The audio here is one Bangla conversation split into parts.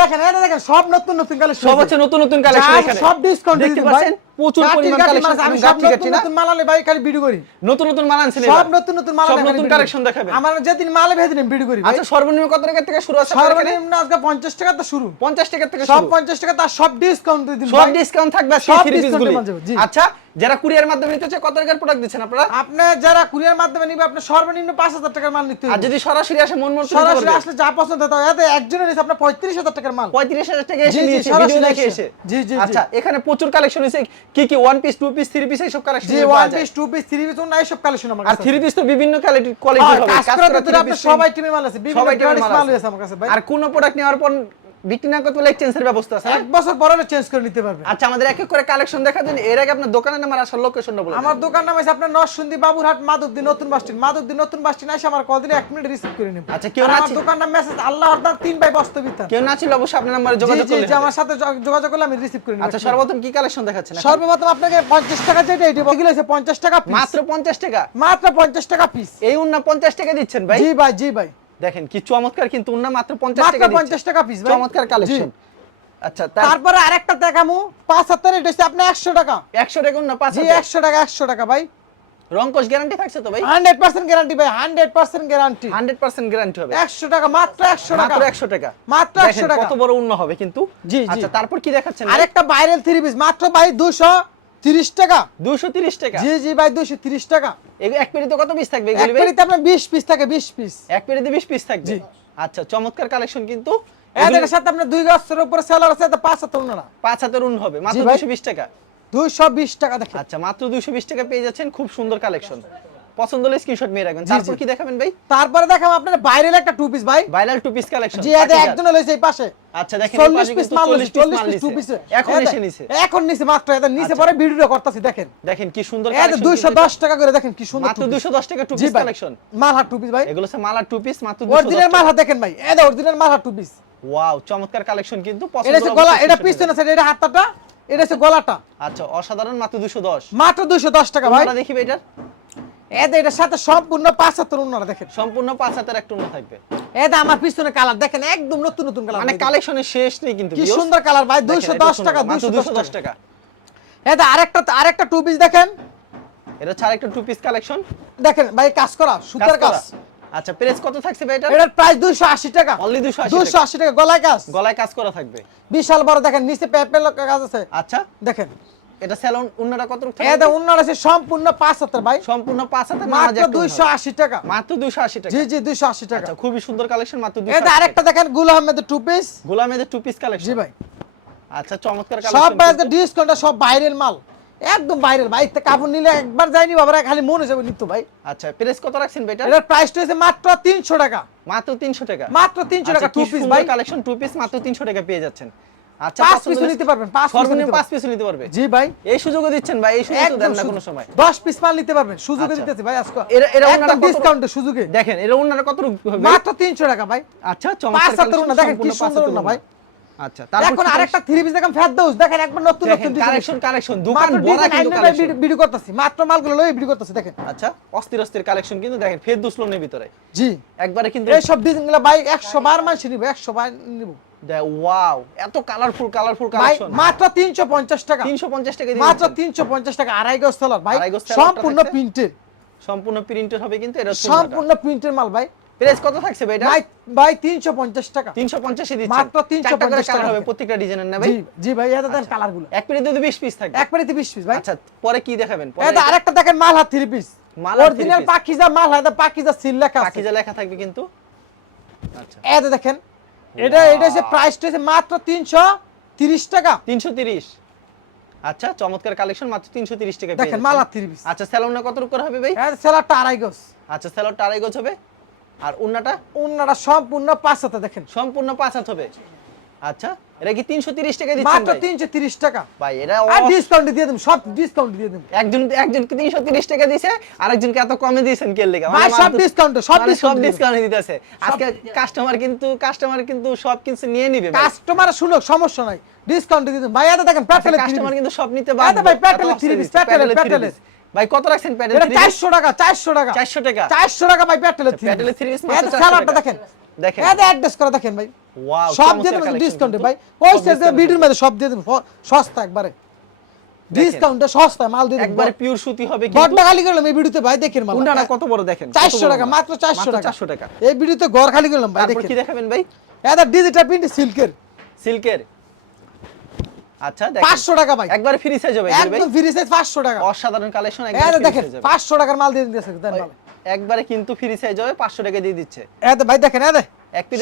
দেখেন এটা দেখেন সব নতুন নতুন কালেকশন সব হচ্ছে নতুন নতুন কালেকশন সব ডিসকাউন্ট দেখতে পাচ্ছেন? প্রচুর পরিমাণ কালেকশন আমি আমি সব নতুন নতুন মাল আনলে ভাই খালি ভিডিও করি। নতুন নতুন মাল আনছেন সব নতুন নতুন মাল সব নতুন কালেকশন দেখাবেন। আমার যেদিন মালে ভেজে দিন ভিডিও করি আচ্ছা সর্বনিম্ন কত টাকা থেকে শুরু আছে আপনার সর্বনিম্ন আজকে 50 টাকা তো শুরু। 50 টাকা থেকে সব 50 টাকা তার সব ডিসকাউন্ট দিয়ে দিন সব ডিসকাউন্ট থাকবে সব থ্রি পিস discount গুলি। এ মাল যাবে, জি। আচ্ছা যারা কুরিয়ার মাধ্যমে নিতে চায় কত টাকার প্রোডাক্ট দিচ্ছেন আপনারা? আপনি যারা কুরিয়ার মাধ্যমে নিবে আপনি সর্বনিম্ন 5000 টাকার মাল নিতে আর হবে। যদি সরাসরি আসে মন মন সরাসরি আসলে যা পছন্দ হয় এতে একজনের নিচে আপনার 35000 টাকার মাল। পঁয়ত্রিশ হাজার টাকা এসে নিয়েছে ভিডিও দেখে এসে। জি, জি। আচ্ছা এখানে প্রচুর কালেকশন হয়েছে। কি কি one piece two piece three piece এইসব কালেকশন জি one piece two piece three piece না এইসব কালেকশন আমার আর থ্রি পিস তো বিভিন্ন কোয়ালিটি কোয়ালিটি হবে। কাজ করার ভিতরে আপনার সবাই টিমে মাল আছে বিভিন্ন সবাই মাল। আছে। আমার কাছে ভাই। আর কোন প্রোডাক্ট নেওয়ার পর বিক্রি না করতে হলে এক্সচেঞ্জের ব্যবস্থা আছে। এক বছর পরে চেঞ্জ করে নিতে পারবে। আচ্ছা আমাদের এক এক করে কালেকশন দেখা দিন। এর আগে আপনার দোকানের নাম আর আসার লোকেশনটা বলে আমার দোকান নাম আছে আপনার নরসিংদী বাবুরহাট মাধবদী নতুন বাসস্ট্যান্ড মাধবদী নতুন বাসস্ট্যান্ড এসে আমার কল দিলে এক মিনিট রিসিভ করে নেব। আচ্ছা, কেউ না আমার দোকান নাম মেসেজ আল্লাহ হরদার তিন ভাই বস্তবিতান কেউ না ছিল অবশ্যই আপনার নাম্বারে যোগাযোগ করলে জি আমার সাথে যোগাযোগ করলে আমি রিসিভ করে নেব। আচ্ছা সর্বপ্রথম কি কালেকশন দেখাচ্ছেন সর্বপ্রথম আপনাকে পঞ্চাশ টাকা যেটা এটি এগুলো হচ্ছে পঞ্চাশ টাকা পিস মাত্র পঞ্চাশ টাকা? মাত্র পঞ্চাশ টাকা পিস এই উন্না পঞ্চাশ টাকা দিচ্ছেন ভাই? জি ভাই জি ভাই। দেখেন কি চমৎকার কিন্তু উন্না মাত্র পঞ্চাশ মাত্র টাকা দিচ্ছেন। পঞ্চাশ টাকা পিস ভাই। চমৎকার কালেকশন আচ্ছা তারপরে আরেকটা দেখামু। পাঁচ হাজার এটা হচ্ছে আপনি একশো টাকা। একশো টাকা উন্না পাঁচ জি একশো টাকা একশো টাকা ভাই। রংকশ গ্যারান্টি থাকছে তো ভাই? হান্ড্রেড পার্সেন্ট গ্যারান্টি ভাই hundred percent guarantee hundred percent guarantee হবে। একশো টাকা মাত্র একশো টাকা। মাত্র একশো টাকা। মাত্র দেখেন 100 টাকা। কত বড় উন্ন হবে কিন্তু। জি, জি। আচ্ছা তারপর কি দেখাচ্ছেন আরেকটা ভাইরাল থ্রি পিস মাত্র ভাই দুশো তিরিশ টাকা। দুশো তিরিশ টাকা? জি জি ভাই দুশো তিরিশ টাকা। এক পেটিতে কত পিস থাকবে এক পেটিতে আপনার বিশ পিস থাকে বিশ পিস এক পেটিতে বিশ পিস থাকবে? আচ্ছা চমৎকার কালেকশন কিন্তু। এদের সাথে আপনার দুই গাছের উপরে সেলার আছে এতে পাঁচ হাজার না। পাঁচ হাতের উন হবে মাত্র জি ভাই। দুশো বিশ টাকা। দুইশো বিশ টাকা দেখেন। আচ্ছা মাত্র দুশো বিশ টাকা পেয়ে যাচ্ছেন খুব সুন্দর কালেকশন পছন্দ হলে স্ক্রিনশট মেয়ে রাখবেন। তারপর কি দেখাবেন ভাই? তারপরে দেখাম আপনার ভাইরাল একটা টু পিস ভাই। ভাইরাল টু পিস কালেকশন জি এতে একজন লইছে এই পাশে। আচ্ছা দেখেন এই চল্লিশ পাশে পিস মাল 40 piece চল্লিশ মাল পিস টু পিস এখন এসে নিছে এখন নিছে মাত্র এদের নিচে আচ্ছা। পরে ভিডিও করতেছি দেখেন। দেখেন কি সুন্দর collection দুইশো টাকা করে দেখেন কি সুন্দর মাত্র 210 টাকা two piece collection Malhar two piece ভাই। এগুলো হচ্ছে মালা টু পিস মাত্র অরিজিনাল মালহার দেখেন ভাই। এটা original Malhar two piece wow চমৎকার কালেকশন কিন্তু পছন্দ এটা গলা এটা পিছনে নেবেন। এটা হাতটা এটা হচ্ছে গলাটা। আচ্ছা অসাধারণ মাত্র 210 মাত্র দুইশো দশ টাকা ভাই। আমরা দেখি ভাই এটার এটার সাথে সম্পূর্ণ পাঁচ হাতের উন্নরা দেখেন। সম্পূর্ণ পাঁচ হাতের একটা থাকবে। আমার পিছনে কালার দেখেন একদম নতুন নতুন কালার। মানে কালেকশনের শেষ নেই কিন্তু কি সুন্দর কালার ভাই দেখেন, দুইশো এটা দশ সুন্দর, টাকা 210 টাকা। আরেকটা আরেকটা টু পিস দেখেন। এটা হচ্ছে আরেকটা টু পিস কালেকশন দেখেন ভাই কাজ করা সুতার কাজ আচ্ছা প্রাইস কত থাকছে ভাই এটা এটার প্রাইস দুইশো আশি টাকা। Only 280 দুইশো আশি টাকা গলায় কাজ। গলায় কাজ করা থাকবে। বিশাল বড় দেখেন নিচে পেপেল কাজ আছে। আচ্ছা। দেখেন। এটা স্যালন উন্নটা কত এটা উন্নর আছে সম্পূর্ণ পাঁচ হাতের ভাই। সম্পূর্ণ পাঁচ হাতে মাত্র দুইশো আশি টাকা। মাত্র দুইশো আশি টাকা? জি জি দুইশো আশি টাকা। আচ্ছা খুবই সুন্দর কালেকশন মাত্র এটা আরেকটা দেখেন গুল আহমেদের টু পিস গোলামেদের টু পিস কালেকশন জি ভাই। আচ্ছা চমৎকার সব কালেকশন ভাই আজকে ডিসকাউন্ট সব বাইরের মাল। একদম বাইরের ভাই। কাপড় নিলে একবার যায়নি বাবা খালি মন হিসেবে নিত ভাই। আচ্ছা প্রাইস কত রাখছেন এটা? এটার প্রাইসটা হচ্ছে মাত্র তিনশো টাকা। মাত্র 300 টাকা। মাত্র তিনশো টাকা টু পিস ভাই। কালেকশন টু পিস মাত্র 300 টাকা পেয়ে যাচ্ছেন। আচ্ছা পাঁচ পছন্দ নিতে পারবেন, পাঁচ সর্বনিম্ন পাঁচ পিসও নিতে পারবে। জি ভাই। এই সুযোগও দিচ্ছেন ভাই এই সুযোগ দেন না কোনো সময়। দশ পিস মাল নিতে পারবেন সুযোগে। দিতেছি ভাই আজকে। এরা- এরা ওনারা ডিসকাউন্টে সুযোগে। দেখেন এটা ওনারা কত হবে? মাত্র তিনশো টাকা ভাই। আচ্ছা চমৎকার হাতের collection, দেখেন কি সুন্দর হাতের ওনা ওনা। ভাই আচ্ছা এখন আরেকটা থ্রি পিস দেখেন ফেরদৌস। দেখেন একবার নতুন নতুন কালেকশন কালেকশন দোকান ভরা কিন্তু কালেকশন ভিডিও করতেছি মাত্র মালগুলো লই ভিডিও করতেছি দেখেন। আচ্ছা। অস্থির অস্থির কালেকশন কিন্তু দেখেন ফের দুসলনের ভিতরে। জি। একবারে কিন্তু এই সব ডিজাইনগুলো ভাই একশো বার মাস নিব একশো বার নিব। ওয়াও এত কালারফুল কালারফুল কালেকশন মাত্র টাকা। 350 টাকা মাত্র দিচ্ছেন। তিনশো পঞ্চাশ টাকা আড়াই গজ তলার। ভাই আড়াই গজ তলারটা সম্পূর্ণ প্রিন্টেড সম্পূর্ণ প্রিন্টেড হবে কিন্তু এটা সম্পূর্ণ প্রিন্টের মাল ভাই। প্রাইস কত থাকছে ভাই এটা? ভাই ভাই তিনশো পঞ্চাশ টাকা। 350 এ দিচ্ছেন। মাত্র 350 টাকা কালার হবে প্রত্যেকটা ডিজাইনের না ভাই? জি জি ভাই এটা দেন কালারগুলো এক পেরিতে তো 20 পিস থাকবে। এক পিস ভাই। আচ্ছা পরে কি দেখাবেন? পরে এটা আরেকটা দেখেন Malhar three piece Malhar three original piece। Pakiza মালহা এটা পাকিজা সিল লেখা পাকিজা লেখা থাকবে কিন্তু। আচ্ছা। এটা দেখেন এটা এটা হচ্ছে প্রাইসটা হচ্ছে মাত্র তিনশো তিরিশ টাকা। 330 আচ্ছা চমৎকার কালেকশন মাত্র 330 টাকা দেখেন মালা মালহার পিস আচ্ছা স্যালোনটা কত করে হবে ভাই? হ্যাঁ সেলারটা আড়াই গজ। আচ্ছা স্যালোনটা আড়াই গজ হবে। আর উন্নাটা? উন্নাটা সম্পূর্ণ পাঁচ হাতে দেখেন। সম্পূর্ণ পাঁচ হাত হবে। আচ্ছা এটা কি 330 টাকা দিচ্ছেন মাত্র ভাই? তিনশো তিরিশ টাকা। ভাই এটা আর ডিসকাউন্ট দিয়ে দেবো সব ডিসকাউন্ট দিয়ে দেবো। একজন একজনকে 330 টাকা দিয়েছে আরেকজনকে এত কমে দিয়েছেন কে লেগা। ভাই, সব এ, সব মানে সব এ ডিসকাউন্ট দিতেছে। আজকে কাস্টমার কিন্তু কাস্টমার কিন্তু সব কিছু নিয়ে নিবে কাস্টমার শুনুক সমস্যা নাই। ডিসকাউন্ট দিয়ে দেবো। ভাই এটা দেখেন কাস্টমার কিন্তু সব নিতে বাধ্য। ভাই, piece। ভাই কত রাখছেন প্যাটেল এটা চারশো টাকা চারশো টাকা। 400 টাকা। চারশো টাকা ভাই three piece মাত্র 400 টাকা। দেখেন। দেখেন। এটা অ্যাড্রেস করে দেখেন ভাই। সব দিয়ে দেবেন ডিসকাউন্টে ভাই। ওই ভিডিওর মধ্যে সব দিয়ে দেবেন। সস্তা একবারে। ডিসকাউন্টে সস্তা মাল দিয়ে দেবেন। একবারে পিওর সুতি হবে কিন্তু। বড়টা খালি করলাম এই ভিডিওতে ভাই দেখেন মাল। উন্ডাটা কত বড় দেখেন? কত চারশো বড় টাকা মাত্র চারশো মাত্র টাকা। 400 টাকা। এই ভিডিওতে ঘর খালি করলাম ভাই দেখেন। কি দেখাবেন ভাই? এটা ডিজিটাল প্রিন্ট সিল্কের সিল্কের আচ্ছা দেখেন। পাঁচশো টাকা ভাই। একবারে ফ্রি সাইজ হবে একদম ফ্রি সাইজ পাঁচশো টাকা। অসাধারণ কালেকশন একবারে দেখেন size হবে। পাঁচশো টাকার মাল দিয়ে দিতেছে দেন একবারে কিন্তু ফ্রি সাইজ হবে 500 টাকা দিয়ে দিচ্ছে। এই ভাই দেখেন পিসে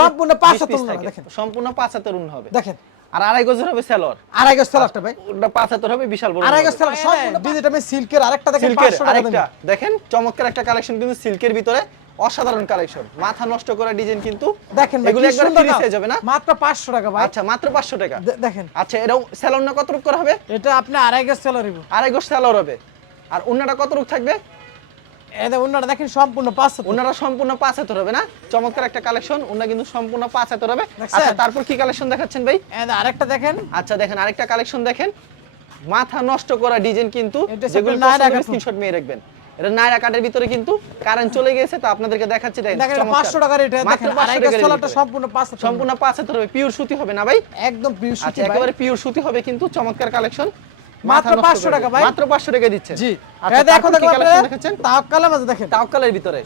সম্পূর্ণ 20 পাঁচ হাতের থাকে। দেখেন। সম্পূর্ণ পাঁচ হাতের উন হবে। দেখেন। আর আড়াই গজের হবে সেলর। আড়াই গজ সেলারটা ভাই। ওটা পাঁচ হাতের হবে বিশাল বড় আড়াই গজ সেলার সম্পূর্ণ ডিজিটাল সিল্কের আরেকটা দেখেন সিল্কের 500 টাকা আরেকটা। দেখেন চমৎকার একটা কালেকশন কিন্তু সিল্কের ভিতরে। অসাধারণ কালেকশন মাথা নষ্ট করা ডিজাইন কিন্তু দেখেন এগুলো একবার হবে না? মাত্র 500 টাকা ভাই। আচ্ছা মাত্র 500 টাকা। দেখেন। আচ্ছা এটাও স্যালন না কত রূপ করা হবে? এটা আপনি আড়াই গজ সেলার হইব। আড়াই স্যালর হবে। আর অন্যটা কত রূপ থাকবে? যে অন্যটা দেখেন সম্পূর্ণ 500 ওনারা সম্পূর্ণ পাঁচ হবে না? চমৎকার একটা কালেকশন ওনারা কিন্তু সম্পূর্ণ পাঁচ হবে। আচ্ছা তারপর কি কালেকশন দেখাচ্ছেন ভাই? আরেকটা দেখেন। আচ্ছা দেখেন আরেকটা কালেকশন দেখেন। মাথা নষ্ট করা ডিজাইন কিন্তু যেগুলো স্ক্রিনশট নিয়ে রাখবেন। এটা নায়রা কাটের ভিতরে কিন্তু কারেন্ট চলে গেছে তো আপনাদেরকে দেখাচ্ছি দেখেন দেখেন এটা 500 টাকার এটা দেখেন 500 আড়াই গজ টাকার সেলারটা ভিতরে। সম্পূর্ণ 500 সম্পূর্ণ পাঁচ হাতের হবে পিওর সুতি হবে না ভাই? একদম পিউ আচ্ছা সুতি একেবারে পিওর সুতি হবে কিন্তু চমৎকার কালেকশন মাত্র 500 টাকা ভাই। মাত্র 500 টাকা দিচ্ছে জি। আচ্ছা দেখো দেখো মাঝে দেখেন তাওকালের ভিতরে।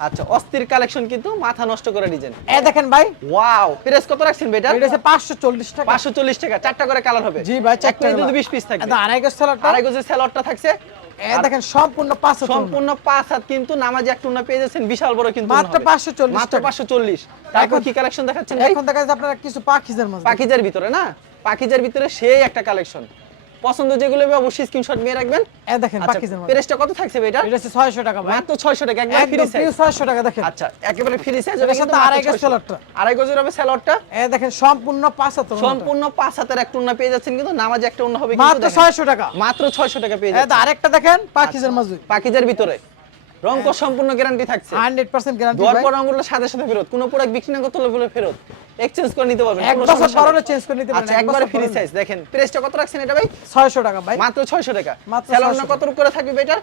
আচ্ছা অস্থির কালেকশন কিন্তু মাথা নষ্ট করে ডিজাইন এই দেখেন ভাই। ওয়াও কত রাখছেন বেটা এটা? হচ্ছে 540 টাকা। 540 টাকা চারটা করে কালার হবে। জি ভাই চারটা। দুধ 20 পিস থাকবে। আড়াই গজ সেলারটা আড়াই গজের স্যালাডটা থাকছে। এই দেখেন সম্পূর্ণ 500 সম্পূর্ণ পাঁচ হাত কিন্তু নামাজি একটা উন্না পেয়ে যাচ্ছেন বিশাল বড় কিন্তু মাত্র উন্না 540 মাত্র টাকা। 540 তারপর এখন- কি কালেকশন দেখাচ্ছেন এখন দেখা যাচ্ছে আপনারা কিছু পাখিজের মাঝে পাখিজার ভিতরে না? পাখিজার ভিতরে সেই একটা কালেকশন। পছন্দ যেগুলো হবে অবশ্যই স্ক্রিনশট নিয়ে রাখবেন। এই দেখেন আচ্ছা পাখিজের প্রাইসটা কত থাকছে ভাই এটা? এটা হচ্ছে 600 টাকা ভাই। মাত্র 600 টাকা একবার ফ্রি সেল সাইজ 600 টাকা দেখেন। আচ্ছা একেবারে ফ্রি সাইজ এর সাথে আড়াই গজ সেলরটা আড়াই গজের হবে সেলরটা এই দেখেন সম্পূর্ণ 500 সম্পূর্ণ পাঁচ হাতের একটা উন্না পেয়ে যাচ্ছেন কিন্তু নামাজে একটা উন্না হবে কিন্তু মাত্র 600 টাকা। মাত্র 600 টাকা পেয়ে যাচ্ছেন। আরেকটা দেখেন পাকিজার মাঝে পাকিজার ভিতরে। রং কর সম্পূর্ণ গ্যারান্টি থাকছে। 100% গ্যারান্টি দোয়ার ভাই। পর রঙগুলো সাথে সাথে ফেরত। কোনো প্রোডাক্ট বিক্রি না করতে হলে ফেরত। এক্সচেঞ্জ করে নিতে পারবেন এক বছর চেঞ্জ করে নিতে আচ্ছা একবারে ফ্রি সাইজ দেখেন। প্রাইসটা কত রাখছেন এটা ভাই? 600 টাকা ভাই। মাত্র 600 টাকা। মাত্র স্যালোর 600 না কত করে থাকবে এটা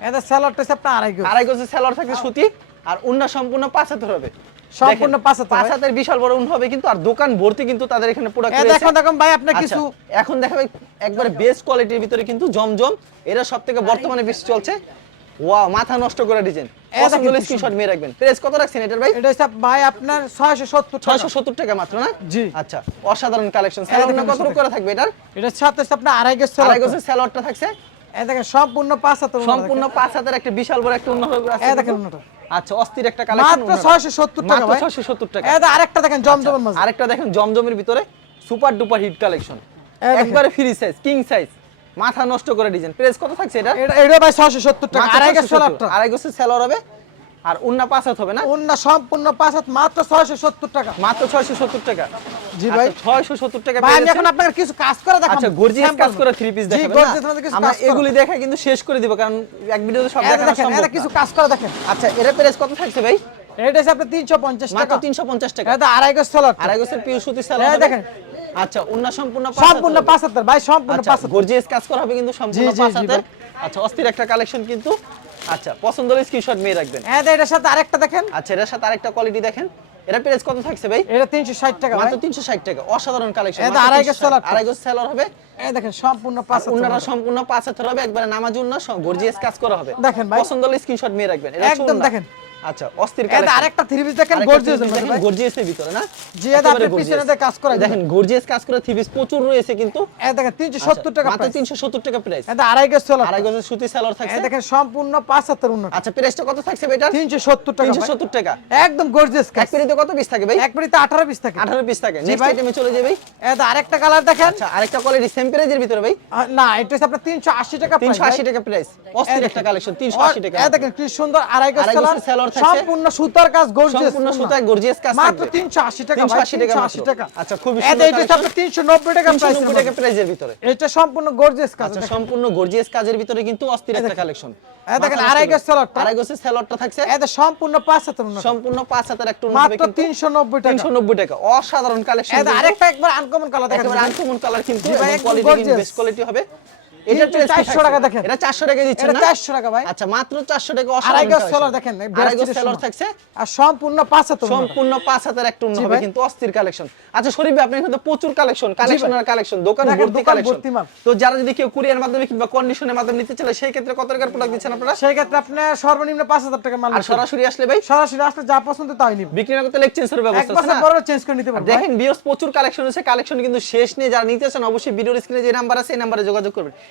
আপনার আড়াই গজ। আড়াই স্যালোর থাকবে সুতি আর উন্না সম্পূর্ণ পাঁচ হাতের হবে। সম্পূর্ণ বিশাল বড় উন হবে কিন্তু আর দোকান ভর্তি কিন্তু তাদের এখানে প্রোডাক্ট এই দেখুন দেখুন ভাই আপনার কিছু এখন দেখাবে একবারে বেস্ট কোয়ালিটির ভিতরে কিন্তু জমজম এরা সব থেকে বর্তমানে বেশি চলছে। ওয়াও মাথা নষ্ট করা ডিজাইন পছন্দ স্ক্রিনশট নিয়ে রাখবেন। প্রাইস কত রাখছেন এটার ভাই? এটা হচ্ছে ভাই আপনার 670 670 টাকা। মাত্র না? জি। আচ্ছা অসাধারণ কালেকশন স্যালোর কত করে থাকবে এটার? এটা সাথে আপনার আড়াই গজ আড়াই স্যালাড গজের থাকছে। এই দেখেন সম্পূর্ণ 500 সম্পূর্ণ পাঁচ হাতের একটা বিশাল বড় একটা উন্নত হবে এই দেখেন। উন্নত। আচ্ছা অস্থির একটা কালেকশন মাত্র 670 টাকা ভাই। 670 টাকা। আরেকটা দেখেন জমজমের মাঝে আরেকটা দেখেন জমজমের ভিতরে। সুপার ডুপার হিট কালেকশন একবারে ফ্রি সাইজ কিং সাইজ মাথা নষ্ট করে ডিজাইন প্রাইস কত থাকছে এটা? এটা ভাই 670 টাকা। মাত্র আড়াই 670 স্যালাডটা আড়াই গজের স্যালোয়ার হবে। আর উন্না পাঁচ হাত হবে না? অন্য সম্পূর্ণ 500 মাত্র 670 টাকা। মাত্র 670 টাকা। জি ভাই। আচ্ছা, 670 টাকা ভাই আমি এখন আপনাকে কিছু কাজ করে দেখাবো। আচ্ছা গর্জিয়াস কাজ করে থ্রি পিস জি, দেখাবেন gorgeous না? মধ্যে কিছু কাজ। এগুলি দেখা কিন্তু শেষ করে দিব কারণ এক ভিডিওতে সব দেখানো সম্ভব এটা কিছু না। কাজ করে দেখেন। আচ্ছা এর প্রাইস কত থাকছে ভাই? এটা আপনার 350 মাত্র টাকা। 350 টাকা। এটা আড়াই গজ স্যালাড আড়াই গোছের পিউ সুতি এই সালোয়ার দেখেন। আচ্ছা উন্না সম্পূর্ণ সম্পূর্ণ 75 ভাই সম্পূর্ণ 75 গর্জিয়াস কাজ করা হবে কিন্তু সম্পূর্ণ জি, জি, পাঁচ জি, হাতের। আচ্ছা অস্থির একটা কালেকশন কিন্তু। আচ্ছা পছন্দ হলে স্ক্রিনশট নিয়ে রাখবেন দেখেন এটার সাথে আরেকটা দেখেন। আচ্ছা এর সাথে আরেকটা কোয়ালিটি দেখেন। এর প্রাইস কত থাকছে ভাই? এটা 360 টাকা মাত্র 360 টাকা। অসাধারণ কালেকশন এটা আড়াই গজ সালোয়ার। আড়াই গজ সেলর হবে। এই দেখেন সম্পূর্ণ 75 উন্নাটা সম্পূর্ণ পাঁচ হাতের হবে। একবারে নামাজ উন্না গর্জিয়াস কাজ করা হবে। দেখেন ভাই। পছন্দ হলে স্ক্রিনশট নিয়ে রাখবেন। এটা একদম দেখেন। আচ্ছা অস্থির এটা কালেকশন আরেকটা থ্রি পিস দেখেন গর্জিয়াস দেখেন গর্জিয়াসের ভিতরে না? জি, এটা আপনি পিছনে gorgeous। দিয়ে কাজ করা দেখেন গর্জিয়াস কাজ করে থ্রি পিস প্রচুর রয়েছে কিন্তু। এই দেখেন 370 টাকা মাত্র 370 টাকা প্রাইস এটা আড়াই গজ স্যালাড আড়াই গজের সুতি সালোয়ার থাকছে। দেখেন সম্পূর্ণ 75 উন্নত। আচ্ছা প্রাইসটা কত থাকছে বেটার 370 টাকা 370 টাকা। একদম গর্জিয়াস এক পেরিতে কত পিস থাকে ভাই? এক মিনিটে 18 পিস থাকে। 18 পিস থাকে। নেক্সট। আইটেমে চলে যাবে ভাই। এটা আরেকটা কালার দেখেন। আচ্ছা আরেকটা কোয়ালিটি সেম প্রাইজের ভিতরে ভাই। না এটা হচ্ছে আপনার 380 টাকা price, 380 টাকা প্রাইস অস্থির একটা। কালেকশন 380 টাকা। এই দেখেন কি সুন্দর আড়াই গজ আড়াই সম্পূর্ণ সুতার কাজ গর্জিয়াস সম্পূর্ণ সুতায় গর্জিয়াস কাজ মাত্র 380 টাকা 380 টাকা 380 টাকা। আচ্ছা, খুবই সুন্দর এটা হচ্ছে 390 টাকা প্রাইস 390 টাকা প্রাইজের ভিতরে। এটা সম্পূর্ণ গর্জিয়াস কাজ। আচ্ছা সম্পূর্ণ গর্জিয়াস কাজের ভিতরে কিন্তু অস্থির একটা কালেকশন এই দেখেন আড়াই গজ সালোয়ারটা। আড়াই গজের সালোয়ারটা থাকছে। এটা সম্পূর্ণ 75 উন্নত। সম্পূর্ণ পাঁচ হাতের একটা মাত্র কিন্তু 390 টাকা। 390 টাকা। অসাধারণ কালেকশন এটা আরেকটা একবার আনকমন কালার দেখেন। আনকমন কালার কিন্তু কোয়ালিটি বেস্ট কোয়ালিটি হবে। এটা কিন্তু 400 টাকা দেখেন। এটা 400 টাকা দিচ্ছেন না? 400 টাকা ভাই। আচ্ছা মাত্র 400 টাকা আড়াই গজ অসাধারণ দেখেন আড়াই গজ ব্যাসিটের থাকছে। আর সম্পূর্ণ পাঁচ হাত সম্পূর্ণ পাঁচ হাতের একটা উন্ন হবে কিন্তু অস্থির কালেকশন আচ্ছা শরীফ ভাই, আপনার প্রচুর কালেকশন কালেকশন আর কালেকশন দোকান ভর্তি কালেকশন তো যারা যদি কেউ কুরিয়ার মাধ্যমে কিংবা কন্ডিশনের মাধ্যমে নিতে সেই ক্ষেত্রে কত টাকার প্রোডাক্ট দিচ্ছেন আপনারা? সেই ক্ষেত্রে সর্বনিম্ন পাঁচ হাজার টাকা মাল আর সরাসরি আসলে ভাই? সরাসরি আসলে যা পছন্দ তাই নিব। বিক্রি না করতে এক্সচেঞ্জের এক ব্যবস্থা আছে বছর পরে চেঞ্জ করে নিতে পারব দেখেন বিয়স প্রচুর কালেকশন আছে। কালেকশন কিন্তু শেষ নেই। যারা নিতে চান অবশ্যই ভিডিওর স্ক্রিনে যে নাম্বার আছে এই নাম্বারে যোগাযোগ করবেন।